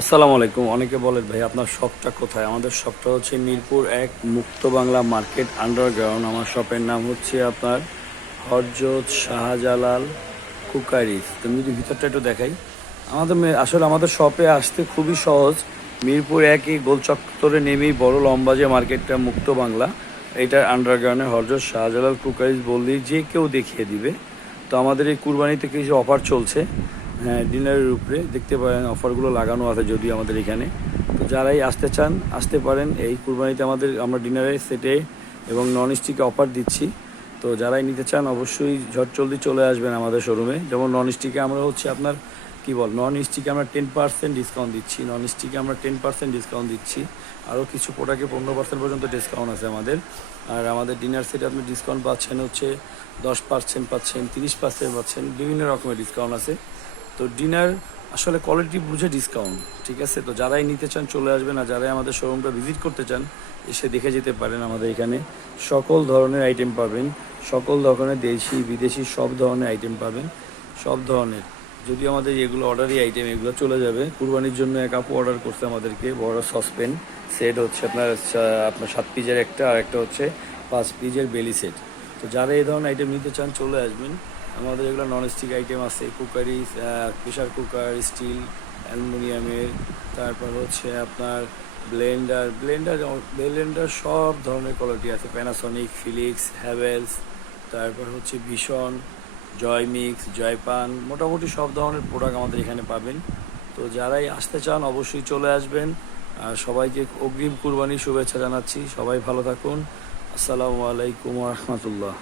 আসসালামু আলাইকুম। অনেকে বলেন ভাই আপনার শপটা কোথায়? আমাদের শপটা হচ্ছে মিরপুর ১ মুক্ত বাংলা মার্কেট আন্ডারগ্রাউন্ড। আমার শপের নাম হচ্ছে আপনার হরজত শাহজালাল কুকারিজ। তো আমি যদি ভিতরটা একটু দেখাই, আসলে আমাদের শপে আসতে খুবই সহজ। মিরপুর ১ গোল চত্বরে নেমেই বড় লম্বা যে মার্কেটটা মুক্ত বাংলা, এইটার আন্ডারগ্রাউন্ডে হরজত শাহজালাল কুকারিজ বললেই যে কেউ দেখিয়ে দিবে। তো আমাদের এই কুরবানিতে কিছু অফার চলছে। হ্যাঁ, ডিনারের উপরে দেখতে পারেন অফারগুলো লাগানো আছে যদিও আমাদের এখানে। তো যারাই আসতে চান আসতে পারেন। এই কুরবানিতে আমরা ডিনারের সেটে এবং নন স্টিকে অফার দিচ্ছি। তো যারাই নিতে চান অবশ্যই ঝটজলদি চলে আসবেন আমাদের শোরুমে। যেমন নন স্টিকে আমরা হচ্ছে আপনার নন স্টিকে আমরা 10% ডিসকাউন্ট দিচ্ছি। নন স্টিকে আমরা 10% ডিসকাউন্ট দিচ্ছি। আরও কিছু প্রোডাক্টে 15% পর্যন্ত ডিসকাউন্ট আছে আমাদের। আর আমাদের ডিনার সেটে আপনি ডিসকাউন্ট পাচ্ছেন হচ্ছে 10% পাচ্ছেন, 30% পাচ্ছেন, বিভিন্ন রকমের ডিসকাউন্ট আছে। তো ডিনার আসলে কোয়ালিটি বুঝে ডিসকাউন্ট, ঠিক আছে। তো যারাই নিতে চান চলে আসবেন, আর যারাই আমাদের শোরুমটা ভিজিট করতে চান এসে দেখে যেতে পারেন। আমাদের এখানে সকল ধরনের আইটেম পাবেন, সকল ধরনের দেশি বিদেশি সব ধরনের আইটেম পাবেন, সব ধরনের। যদি আমাদের এগুলো অর্ডারি আইটেম, এগুলো চলে যাবে। কুরবানির জন্য এক আপু অর্ডার করছে আমাদেরকে বড় সসপ্যান সেট, হচ্ছে আপনার 7 পিসের একটা, আর একটা হচ্ছে 5 পিসের বেলি সেট। তো যারা এই ধরনের আইটেম নিতে চান চলে আসবেন। আমাদের এগুলো ননস্টিক আইটেম আছে, কুকারি, প্রেশার কুকার, স্টিল, অ্যালুমিনিয়ামের। তারপর হচ্ছে আপনার ব্লেন্ডার ব্লেন্ডার ব্লেন্ডার সব ধরনের কোয়ালিটি আছে, প্যানাসনিক, ফিলিক্স, হ্যাভেলস, তারপর হচ্ছে ভীষণ, জয়মিক্স, জয়পান, মোটামুটি সব ধরনের প্রোডাক্ট আমাদের এখানে পাবেন। তো যারাই আসতে চান অবশ্যই চলে আসবেন। আর সবাইকে অগ্রিম কুরবানির শুভেচ্ছা জানাচ্ছি। সবাই ভালো থাকুন। আসসালামু আলাইকুম ওয়া রাহমাতুল্লাহ।